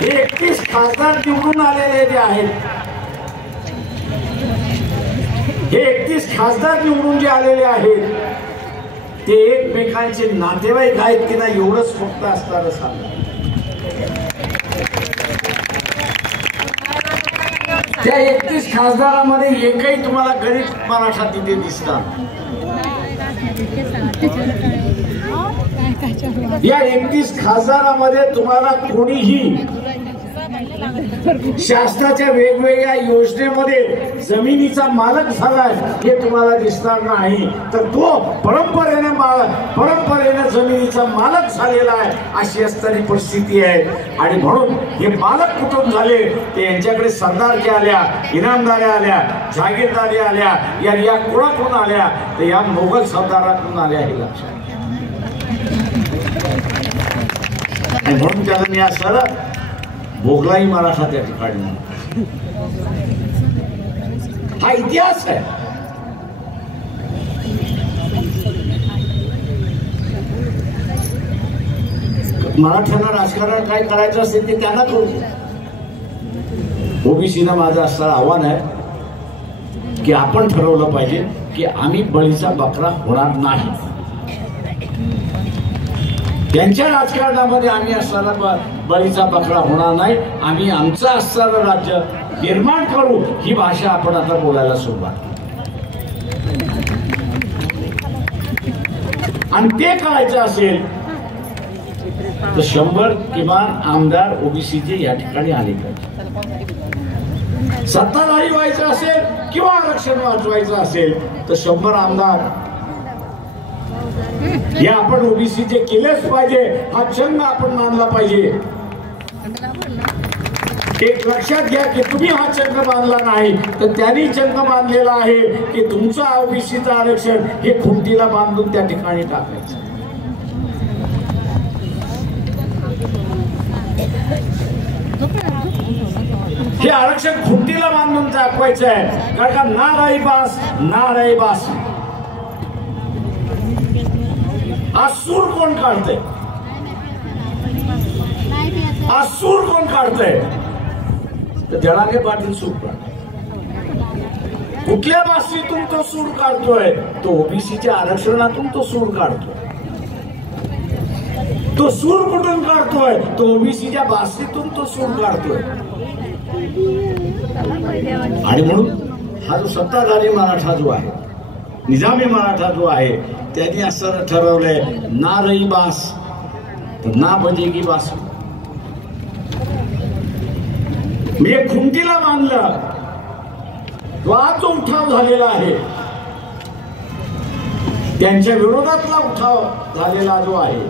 हे 31 खासदार निवडून आलेले जे आहेत, हे 31 खासदार निवडून जे आलेले आहेत ते एकमेकांचे नातेवाईक आहेत की नाही एवढंच फक्त असणारं सांगा. त्या 31 खासदारांमध्ये एकही तुम्हाला गरीब मराठा तिथे दिसतात. या 31 खासदारांमध्ये तुम्हाला कोणीही शासनाच्या वेगवेगळ्या योजनेमध्ये जमिनीचा मालक झालाय हे तुम्हाला दिसणार नाही. तर तो परंपरेने जमिनीचा मालक झालेला आहे अशी असणारी परिस्थिती आहे. आणि म्हणून हे मालक कुठून झाले ते यांच्याकडे सरदारकी आल्या, इनामदाऱ्या आल्या, जागीरदारी आल्या, या कुणाकडून आल्या तर या मोगल सरदाराकडून आल्या हे लक्षात. आणि म्हणून त्याला मी असं भोगलाही मराठा त्या ठिकाणी हा इतिहास आहे. मराठ्यांना राजकारण काय करायचं असेल ते त्यांना करू. ओबीसीना माझं असणारं आव्हान आहे की आपण ठरवलं पाहिजे की आम्ही बळीचा बकरा होणार नाही. त्यांच्या राजकारणामध्ये आम्ही असणारा बळीचा बकरा होणार नाही. आम्ही आमचं असणारं राज्य निर्माण करू ही भाषा आपण आता बोलायला सुरुवात. आणि ते करायचं असेल तर 100 किमान आमदार ओबीसीचे या ठिकाणी आले पाहिजे. सत्ताधारी व्हायचं असेल किंवा आरक्षण वाचवायचं असेल तर 100 आमदार हे आपण ओबीसीचे केलेच पाहिजे. हा चंग आपण मानला पाहिजे. एक लक्षात घ्या की तुम्ही हा चंग बांधला नाही तर त्यांनी चंग बांधलेला आहे की तुमचं ओबीसीचं आरक्षण हे खुंटीला बांधून त्या ठिकाणी टाकायचं. हे आरक्षण खुंटीला बांधून दाखवायचं आहे. कारण का ना राई बास आज सूर कोण काढतंय, आज सूर कोण काढतंय तर जळाके पाटील सूर काढतोय. कुठल्या बाबतीतून तो सूर काढतोय तो ओबीसीच्या आरक्षणातून तो सूर काढतोय. तो सूर कुठून काढतोय तो ओबीसीच्या बाबतीतून तो सूर काढतोय. आणि म्हणून हा जो सत्ताधारी मराठा जो आहे, निजामी मराठा जो आहे त्यांनी असं ठरवलंय ना रही बास तर ना बजेगी बास. मी खुंटीला बांधलं तो आज जो उठाव झालेला आहे त्यांच्या विरोधातला उठाव झालेला जो आहे